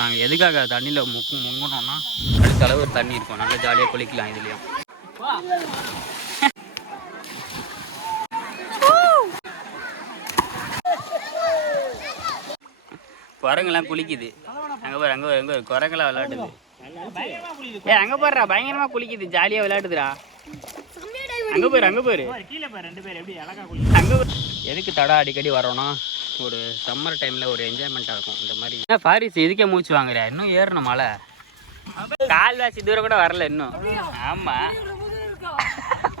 நாங்கள் எதுக்காக தண்ணியில் முங்கணும்னா அடுத்த அளவு தண்ணி இருக்கும், நல்லா ஜாலியாக குளிக்கலாம் இதுலேயும். குரங்கெல்லாம் குளிக்குது. அங்கே பாரு, அங்கே எங்கே குரங்கெல்லாம் விளையாடுது. அங்கே பாருடா, பயங்கரமாக குளிக்குது, ஜாலியாக விளையாடுதுடா. அங்கே போயிரு, அங்கே போயிரு, அங்கே எதுக்கு தடா அடிக்கடி வரோன்னா ஒரு சம்மர் டைமில் ஒரு என்ஜாய்மெண்ட்டாக இருக்கும் இந்த மாதிரி. என்ன ஃபாரிஸ் இதுக்கே மூச்சு வாங்குற, இன்னும் ஏறணும் மலை, கால்வாசி தூரம் கூட வரல இன்னும். ஆமாம்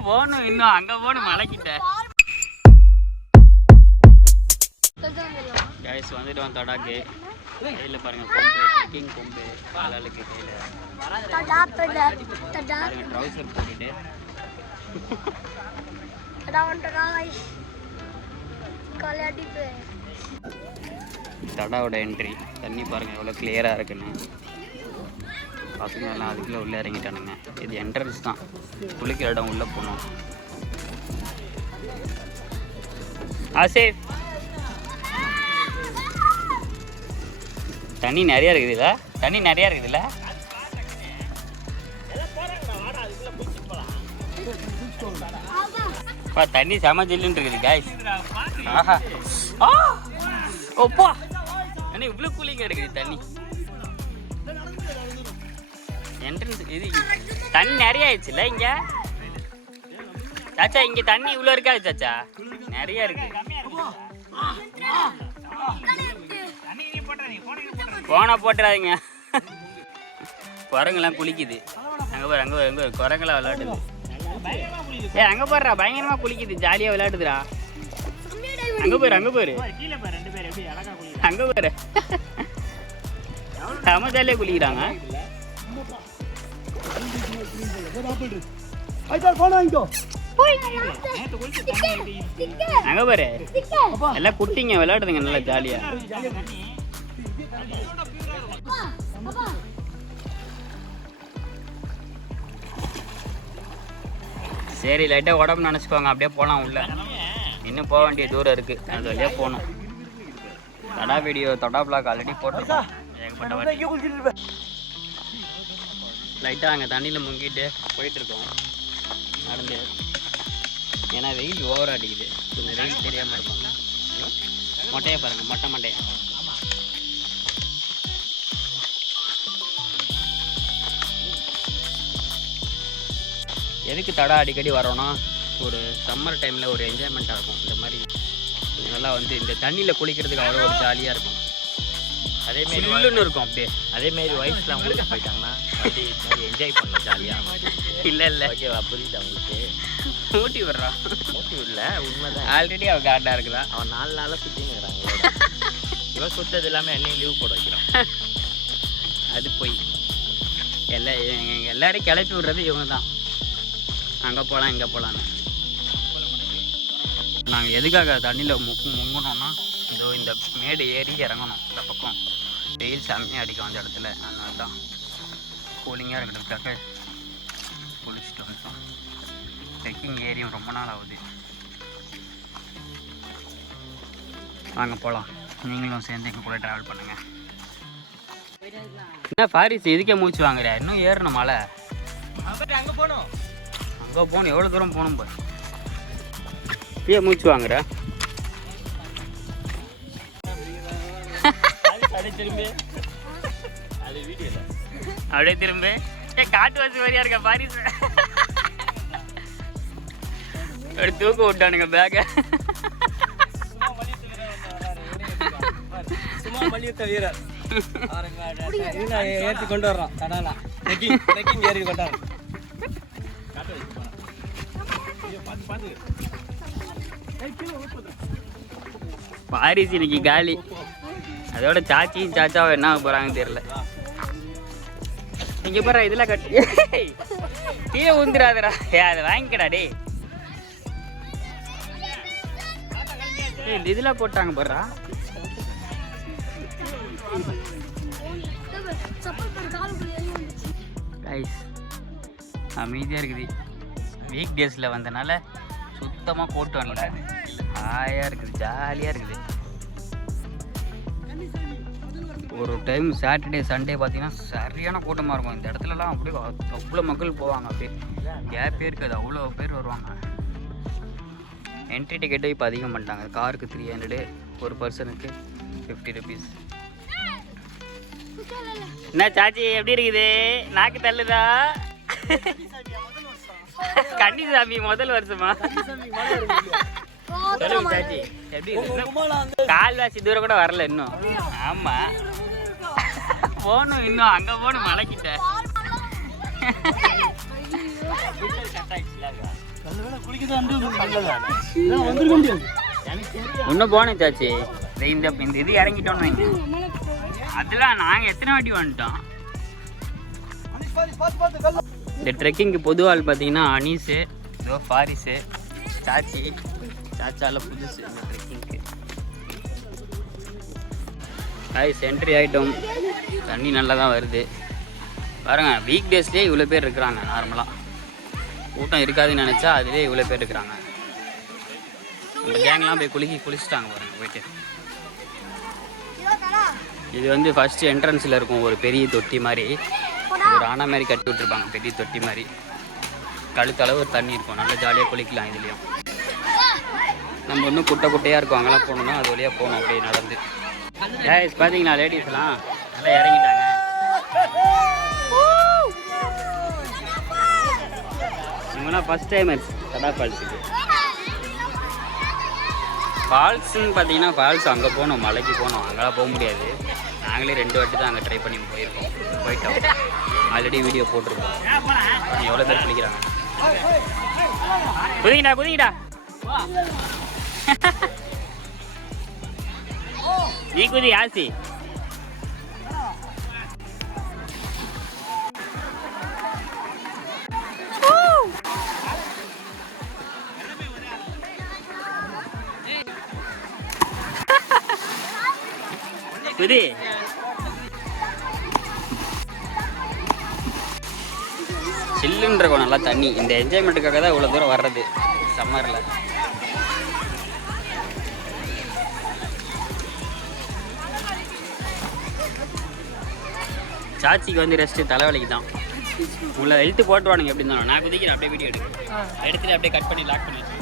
போகணும், இன்னும் அங்கே போகணும் மலைக்கிட்ட. கைஸ் வந்துட்டோம் தடாக்கு. கையில் பாருங்கள் கொம்பு, ட்ரெக்கிங் கொம்பு ஆளுக்கு கையில் பாருங்கள், ட்ரௌசர் போட்டுட்டு தடாவோட என்ட்ரி. தண்ணி பாருங்கள் எவ்வளோ கிளியராக இருக்குன்னு. பசங்க எல்லாம் அதுக்குள்ளே உள்ளே இறங்கிட்டானுங்க. இது என்ட்ரன்ஸ் தான், குளிக்கிற இடம் உள்ளே போகணும். ஆசேஃப் தண்ணி நிறையா இருக்குதுல்ல, தண்ணி நிறையா இருக்குதுல்ல. தண்ணி செம ஜில்லுன்னு இருக்குது காய்ஸ். ஆஹா ஓப்பா அண்ணா இவ்வளோ கூலிங்காக இருக்குது தண்ணி. என்ட்ரன்ஸ் இது தண்ணி நிறைய ஆயிடுச்சுல்ல இங்கே சாச்சா. இங்கே தண்ணி இவ்வளோ இருக்காது சாச்சா, நிறையா இருக்கு. போனா போட்டுறாதீங்க. குரங்கெல்லாம் குளிக்குது. அங்கே பாரு, அங்கே எங்கே குரங்கெல்லாம் விளையாடுது. அங்கே பாருடா, பயங்கரமாக குளிக்குது, ஜாலியாக விளையாடுதுடா. அங்கே போயிரு, அங்கே போயிரு, அங்கே போயிரு, செம ஜாலியாக குளிக்கிறாங்க. அங்கே பாரு எல்லாம் குட்டிங்க விளையாடுதுங்க நல்லா ஜாலியாக. சரி லைட்டாக உடம்பு நினச்சிக்கோங்க, அப்படியே போகலாம் உள்ள. இன்னும் போக வேண்டிய தூரம் இருக்குது, அது வழியாக போகணும். தடா வீடியோ தொடா பிளாக் ஆல்ரெடி போட்டிருக்கோம் ஏகப்பட்ட வாட்டி. லைட்டாக அங்கே தண்ணியில் முங்கிட்டு போயிட்டுருக்கோம் நடந்து. ஏன்னா வெயில் ஓவர் அடிக்குது, கொஞ்சம் வெயில் தெரியாமல் இருக்கும். மொட்டையை பாருங்கள், மொட்டை மட்டையை. எதுக்கு தடா அடிக்கடி வரோன்னா ஒரு சம்மர் டைமில் ஒரு என்ஜாய்மெண்ட்டாக இருக்கும் இந்த மாதிரி. நல்லா வந்து இந்த தண்ணியில் குளிக்கிறதுக்கு அவ்வளோ ஒரு ஜாலியாக இருக்கும். அதேமாரி உள்ளுன்னு இருக்கும் அப்படியே. அதேமாரி ஒய்ஃப்லாம் உங்களுக்கு போயிட்டாங்கன்னா அப்படி என்ஜாய் பண்ணலாம் ஜாலியாக. இல்லை இல்லை ஓகேவா, புரியுது அவங்களுக்கு. ஊட்டி விடுறான், ஊட்டி விடல உண்மைதான். ஆல்ரெடி அவள் கார்டாக இருக்குதான். அவன் 4 நாளாக சுற்றின்னு இருக்கிறாங்க. இவன் சுற்றது இல்லாமல் என்னையும் லீவ் போட வைக்கிறான். அது போய் எல்லாரையும் கிளப்பி விடுறது இவங்க தான். அங்கே போகலாம் இங்கே போகலான்னு. நாங்கள் எதுக்காக தண்ணியில் முங்கணும்னா இதோ இந்த மேடு ஏறி இறங்கணும். இந்த பக்கம் வெயில் செம்மையாக அடிக்கும் அந்த இடத்துல, அதனால தான் கூலிங்காக இருக்கிறதுக்காக குளிச்சுட்டு வந்துட்டோம். ட்ரெக்கிங் ஏரியும் ரொம்ப நாள் ஆகுது. வாங்க போகலாம், நீங்களும் சேர்ந்து எங்கள் கூட ட்ராவல் பண்ணுங்கள். என்ன ஃபாரிஸ் இதுக்கே மூச்சு வாங்குற, இன்னும் ஏறணும் மலை. அங்கே போகணும், அங்கே போகணும், எவ்வளோ தூரம் போகணும் பாரு. இப்பயே மூச்சு வாங்குற. அப்படியே திரும்ப காட்டு வாசி வரியா இருக்க பாரிஸ். தூக்க விட்டானுங்க பேக்க. வீரர் ஏற்றி கொண்டு வர்றோம் தடாலாம் ஏறி கொண்டாடுறோம். பாரிஸ் இன்னைக்கு காலி. அதோட சாச்சியும் சாச்சாவும் என்ன போறாங்கன்னு தெரியல. இங்க பாரு இதெல்லாம் கட்டி கீழே உந்துராதரா. அதை வாங்கிக்கடா டே. இந்த இதெல்லாம் போட்டாங்க பாருடா. கைஸ் அமைதியாக இருக்குது. வீக் டேஸில் வந்தனால சுத்தமாக போட்டு வரல, ஹாயாக இருக்குது, ஜாலியாக இருக்குது. ஒரு டைம் சாட்டர்டே சண்டே பார்த்தீங்கன்னா சரியான கூட்டமாக இருக்கும். இந்த இடத்துலலாம் அப்படியே அவ்வளோ மக்கள் போவாங்க. அப்படியே கேப்பே இருக்காது, அவ்வளோ பேர் வருவாங்க. என்ட்ரி டிக்கெட்டே இப்போ அதிகம் பண்ணிட்டாங்க. காருக்கு 300, ஒரு பர்சனுக்கு 50 rupees. என்ன சாச்சி எப்படி இருக்குது? நாக்கு தள்ளுதா? கன்னிசாமி முதல் வருஷமா? சொல்லுங்க சாச்சி எப்படி இருக்கு? கால்வாசி தூரம் கூட வரல இன்னும். ஆமா போகணும், இன்னும் அங்கே போகணும் மலைக்கிட்ட. இன்னும் போனேன் சாச்சி. இந்த இது இறங்கிட்டோம்னு வைங்க. அதெல்லாம் நாங்கள் எத்தனை வாட்டி வந்துட்டோம். இந்த ட்ரெக்கிங்க்கு பொதுவாள் பார்த்தீங்கன்னா அனீஸு, இதோ ஃபாரிஸு, சாச்சி. சாச்சால புதுசு இந்த ட்ரெக்கிங்க்கு. என்ட்ரி ஆகிட்டோம். தண்ணி நல்லா தான் வருது பாருங்க. வீக் டேஸ்லேயே இவ்வளோ பேர் இருக்கிறாங்க. நார்மலாக கூட்டம் இருக்காதுன்னு நினச்சா அதுவே இவ்வளோ பேர் இருக்கிறாங்க. நம்ம கேங்லாம் போய் குளிச்சுட்டாங்க பாருங்க போயிட்டு. இது வந்து ஃபஸ்ட்டு என்ட்ரன்ஸில் இருக்கும் ஒரு பெரிய தொட்டி மாதிரி, ஒரு அணை மாதிரி கட்டி விட்டுருப்பாங்க. பெரிய தொட்டி மாதிரி கழுத்தளவு ஒரு தண்ணி இருக்கும். நல்லா ஜாலியாக குளிக்கலாம். இதுலேயும் நம்ம இன்னும் குட்டையாக இருக்கும். அங்கெல்லாம் போகணுன்னா அது வழியாக போகணும் அப்படியே நடந்து. பார்த்தீங்களா லேடிஸ்லாம் நல்லா இறங்கிட்டாங்க. இவங்களாம் ஃபஸ்ட் டைமர்ஸ் கடா ஃபால்ஸுக்கு. ஃபால்ஸுன்னு பார்த்தீங்கன்னா ஃபால்ஸ் அங்கே போகணும், மலைக்கு போகணும். அங்கெல்லாம் போக முடியாது. நாங்களே 2 வாட்டி தான் அங்கே ட்ரை பண்ணி போயிட்டோம். ஆல்ரெடி வீடியோ போட்டிருக்கோம். எவ்வளோ பேர் குளிக்கிறாங்க. குதிங்கடா நீ குதி ஆசி. குதி. சில்லுன்னு இருக்கும் நல்லா தண்ணி. இந்த என்ஜாய்மெண்ட்டுக்காக தான் இவ்வளோ தூரம் வர்றது சம்மரில். சாச்சிக்கு வந்து ரெஸ்ட்டு, தலைவலிக்கு தான். உங்களை எழுத்து போட்டுவானுங்க எப்படி இருந்தாலும். நான் குதிக்கிறேன், அப்படியே வீடியோ எடுத்துட்டு அப்படியே கட் பண்ணி லாக் பண்ணி வச்சு.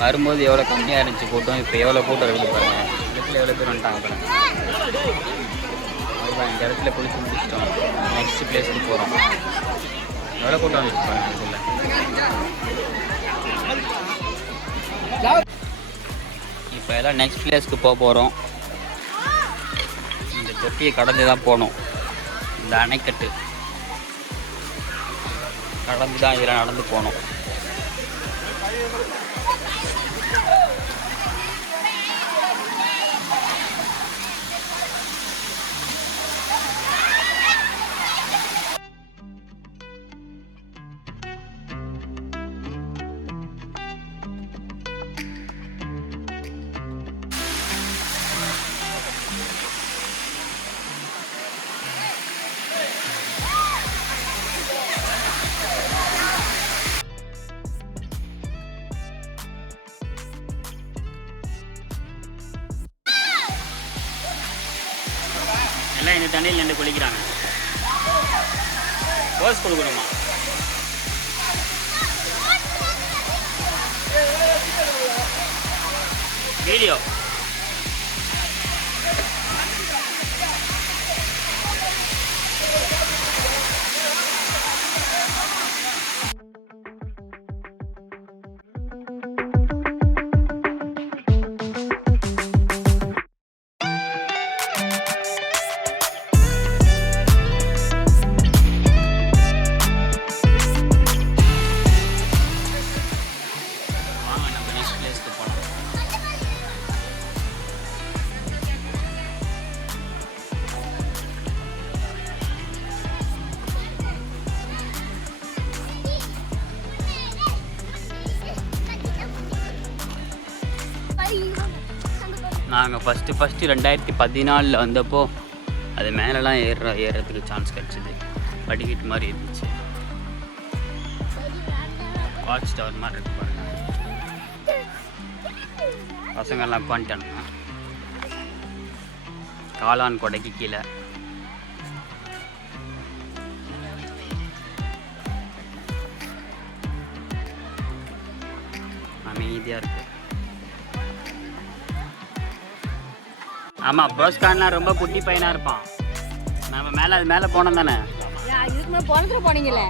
வரும்போது எவ்வளோ கம்மியாக இருந்துச்சு கூட்டம், இப்போ எவ்வளோ கூட்டம் இருக்குது பாருங்கள். இடத்துல எவ்வளோ பேர் வந்துட்டாங்க பாருங்கள். அதுதான் இந்த இடத்துல குளிச்சு முடிச்சிட்டோம். நெக்ஸ்ட் பிளேஸ்க்கு போகிறோம். எவ்வளோ கூட்டம் வந்துச்சு பாருங்கள். இதில் இப்போ எல்லாம் நெக்ஸ்ட் பிளேஸ்க்கு போகிறோம். இந்த தொட்டியை கடந்து தான் போகணும். இந்த அணைக்கட்டு கடந்து தான் இதெல்லாம் நடந்து போகணும். எல்லாம் இந்த தண்ணியில் நின்று குளிக்கிறாங்க. போஸ் கொடுக்கணுமா? வீடியோ நாங்கள் ஃபஸ்ட்டு 2014 வந்தப்போ அது மேலெலாம் ஏறுறதுக்கு சான்ஸ் கிடச்சிது. படிக்கட்டு மாதிரி இருந்துச்சு. வாட்ச் டவர் மாதிரி இருக்கு பாருங்க. பசங்கள்லாம் உட்காந்துட்டானுங்க காளான் கொடைக்கு கீழே. அமைதியாக இருக்கு. ஆமாம், ப்ரோஸ்கான்லாம் ரொம்ப குட்டி பையனாக இருப்பான். நம்ம அது மேலே போனோம் தானே. போனீங்கல்ல.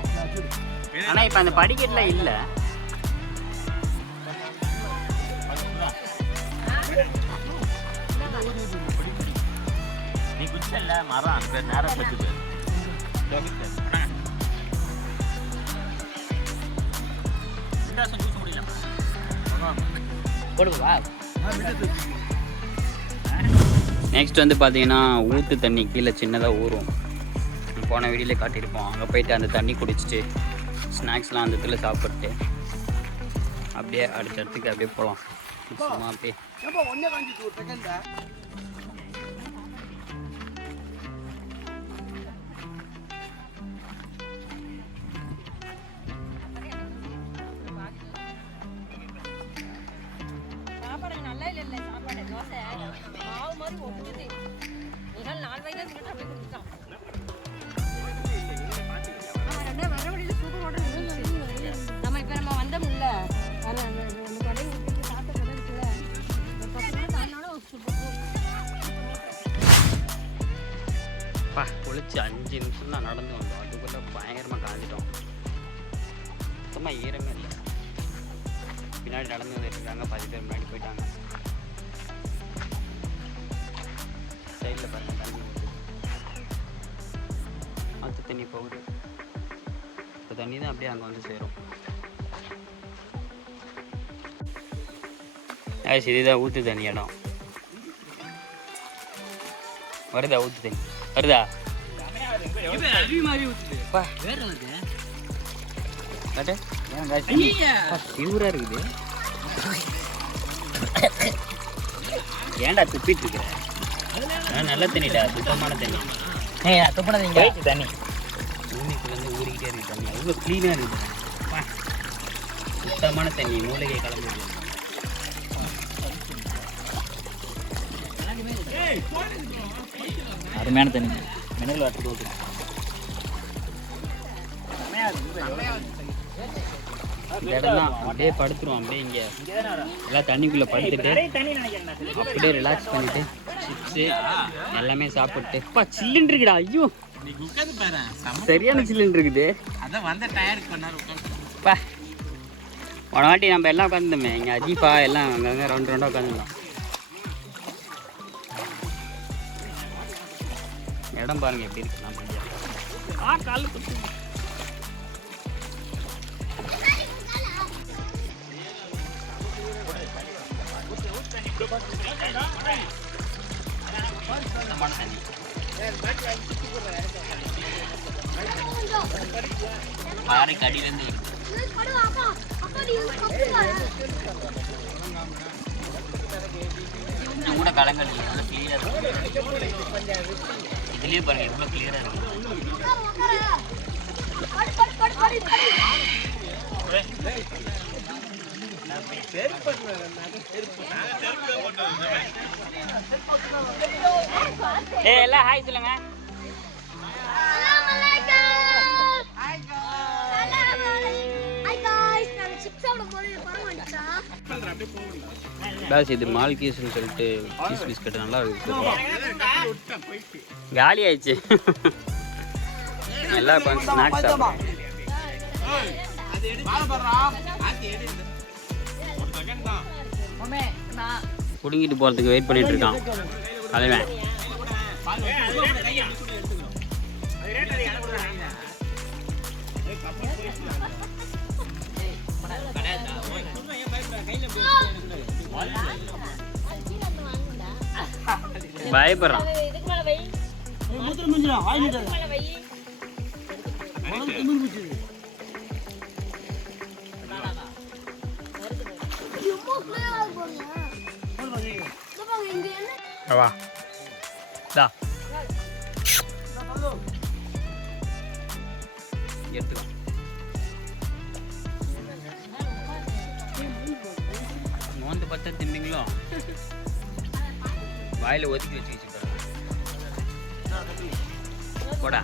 ஆனால் இப்போ அந்த படிக்கட்டில் இல்லை. நீ குச்சல்ல மரம் அந்த நேரம் பச்சுது நெக்ஸ்ட் வந்து பார்த்தீங்கன்னா ஊற்று தண்ணி கீழே சின்னதாக ஊறும். போன வீடியோவில் காட்டியிருப்போம். அங்கே போயிட்டு அந்த தண்ணி குடிச்சிட்டு ஸ்நாக்ஸ்லாம் அந்த இதில் சாப்பிட்டு அப்படியே அடுத்த இடத்துக்கு அப்படியே போகலாம். சும்மா அப்படியே குளிச்சு 5 நிமிஷம் தான் நடந்து வந்தோம். அதுக்குள்ளே பயங்கரமாக காஞ்சிட்டோம். சுத்தமாக ஈரமே இல்லை. பின்னாடி நடந்து வந்துட்டு இருக்காங்க. 10 பேர் முன்னாடி போயிட்டாங்க. சைடில் பாருங்கள் தண்ணி ஊற்று. ஆற்று தண்ணி போகுது. இப்போ தண்ணி தான் அப்படியே அங்கே வந்து சேரும். இதுதான் ஊற்று தண்ணி இடம். வருதா ஊற்று தண்ணி? வருதா? பியூரா இருக்குது. ஏன்டா துப்பிட்டு இருக்கிற? நல்ல தண்ணிடா, சுத்தமான தண்ணி. தண்ணி பூமிக்குள்ளேருந்து ஊறிக்கிட்டே இருக்கு தண்ணி. அவ்வளோ க்ளீனாக இருக்குது. சுத்தமான தண்ணி, மூலிகை கலந்துருக்கு. அருமையான தண்ணி. மினரல் வாட்டர் ஊற்றுறோம். இந்த இடம் தான் அப்படியே படுத்துருவோம். அப்படியே இங்கே எல்லாம் தண்ணிக்குள்ளே படுத்துட்டு அப்படியே ரிலாக்ஸ் பண்ணிட்டு சிப்ஸு எல்லாமே சாப்பிட்டு. அப்பா சில்லுன்னு இருக்குடா. ஐயோ சரியான சில்லுன்னு இருக்குது. பா போன வாட்டி நம்ம எல்லாம் உட்காந்துருந்தோமே இங்கே. அஜீப்பா எல்லாம் அங்கங்கே ரவுண்டாக உட்காந்துருந்தோம். இடம் பாருங்க எப்படி இருக்கு. நான் கால் குத்து பாறை கடியிலேருந்து கூட கலங்கள் இல்லை. கிளியராக இருக்கு. இதுலேயே பாருங்க எவ்வளோ கிளியராக இருக்கு. எல்லாம் ஹாய் சொல்லுங்க. இது மால்கீஸ்ன்னு சொல்லிட்டு சீஸ் பிஸ்கட் நல்லா இருக்கு. காலி ஆயிடுச்சு. எல்லாம் கொஞ்சம் ஸ்நாக்ஸ் குடுங்கிட்டு போகிறதுக்கு வெயிட் பண்ணிட்டு இருக்கான் தலைவன். பயப்படுறான். வா தா எடுத்துக்கோ. மோந்து பார்த்தா திம்பிங்களோ வாயில் ஒதுக்கி வச்சு போடா.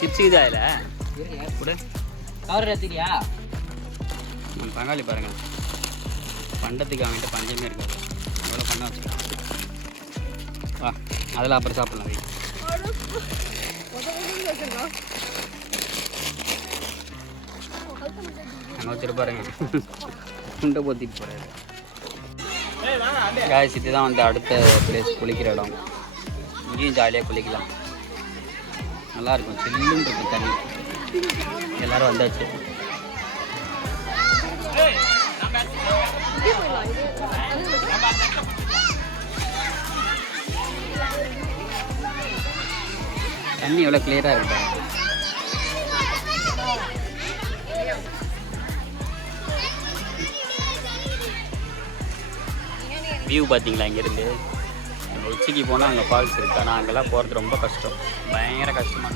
சிப்ஸ் இது ஆயில கூட கவர் எடுத்துக்கியா? பங்காளி பாருங்க, பண்டத்துக்கு அவன்கிட்ட பஞ்சமே இருக்காது. அவ்வளோ பண்ண வச்சுக்கலாம். வா அதெல்லாம் அப்புறம் சாப்பிடலாம். அங்கே வச்சுட்டு பாருங்க, குண்டை போத்திட்டு போகிறாரு. காய்ஸ் இதுதான் வந்து அடுத்த பிளேஸ், குளிக்கிற இடம். இங்கேயும் ஜாலியாக குளிக்கலாம், நல்லாயிருக்கும். சில்லுன்னு இருக்கும் தண்ணி. எல்லோரும் வந்தாச்சு. தண்ணி எவ்வளோ கிளியராக இருக்கு. வியூ பார்த்தீங்களா? இங்கேருந்து உச்சிக்கு போனால் அங்கே ஃபால்ஸ் இருக்குது. ஆனால் அங்கெல்லாம் போகிறது ரொம்ப கஷ்டம், பயங்கர கஷ்டமாக.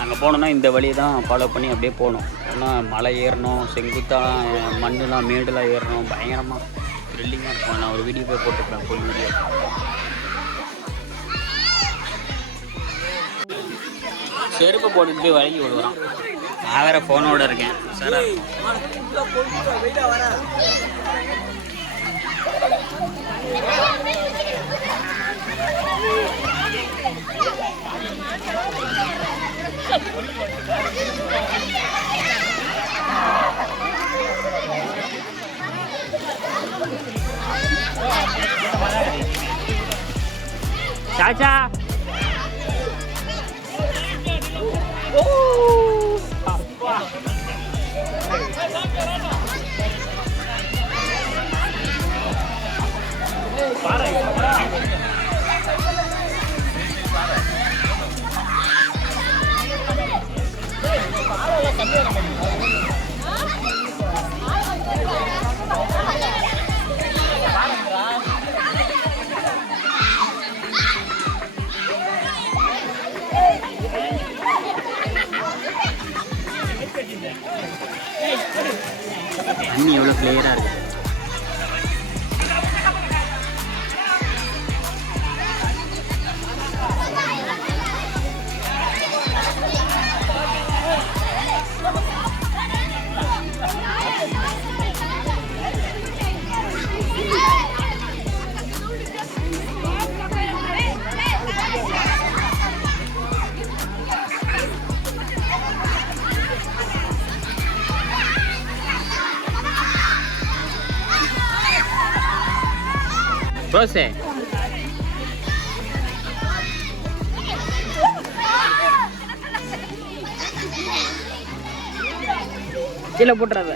அங்கே போனோன்னா இந்த வழியை தான் ஃபாலோ பண்ணி அப்படியே போகணும். ஏன்னா மலை ஏறணும், செங்குத்தாக மண்ணெலாம் மேடுலாம் ஏறணும், பயங்கரமாக த்ரில்லிங்காக இருக்கும். நான் ஒரு வீடியோ போய் போட்டுக்கிறேன், ஃபுல் வீடியோ. செருப்பு போட்டுட்டு போய் வழங்கி விடுவான். நான் வேறு ஃபோனோடு இருக்கேன் சார். சாச்சா தண்ணி எவ்வளோ கிளியராக இருக்குது. ரோஸே கீழே போட்டுறாத.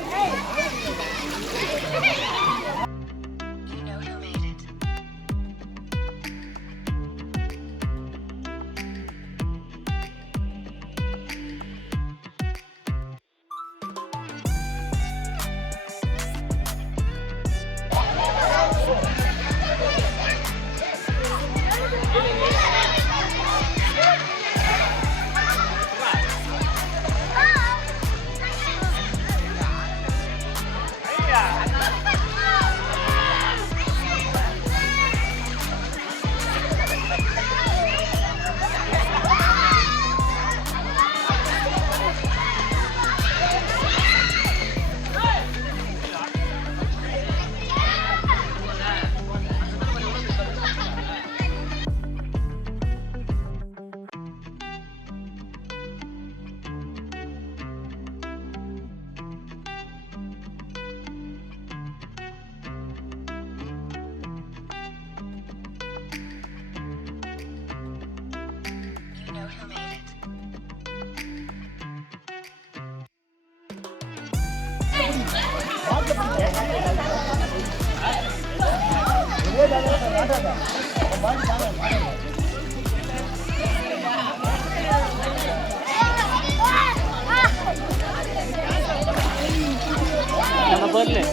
பொருள்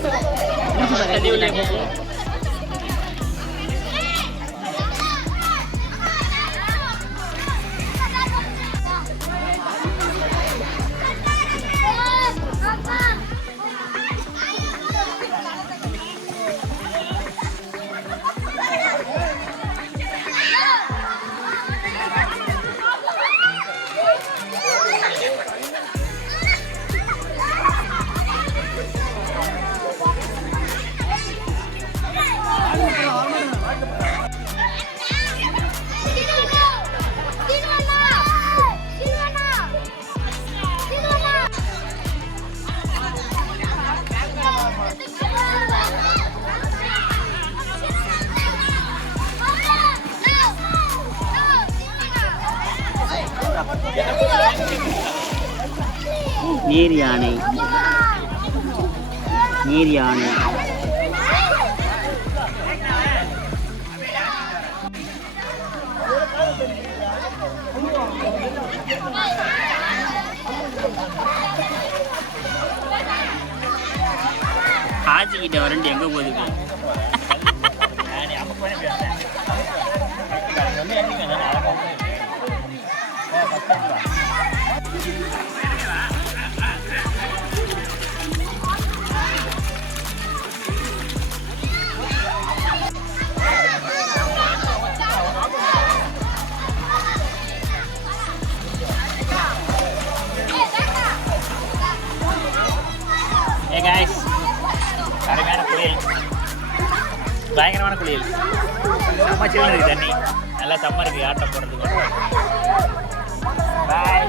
தண்ணி உள்ளே போகும். நீர் யானை நீர் யானை ஆச்சி கிட்ட வரண்டு எங்க போகுது Hey guys, அருமையான குளியல், பயங்கரமான குளியல், நம்ம சில்லுன்னு இருக்கு தண்ணி, நல்லா சம்மருக்கு ஆட்டம் போடுறதுக்கு. பாய்.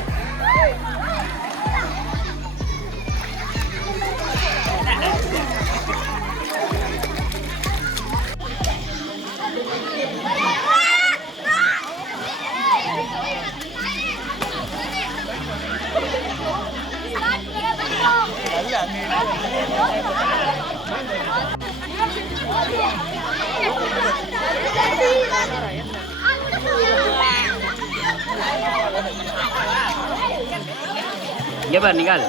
ये बार निकाल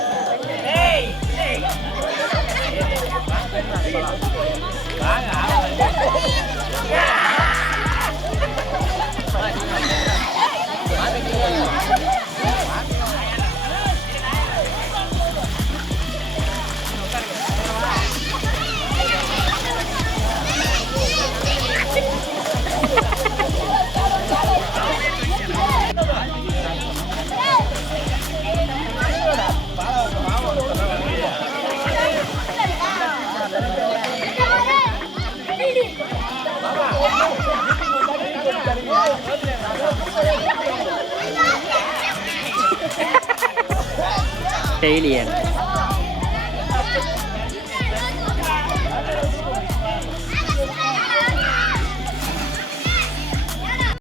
Alien.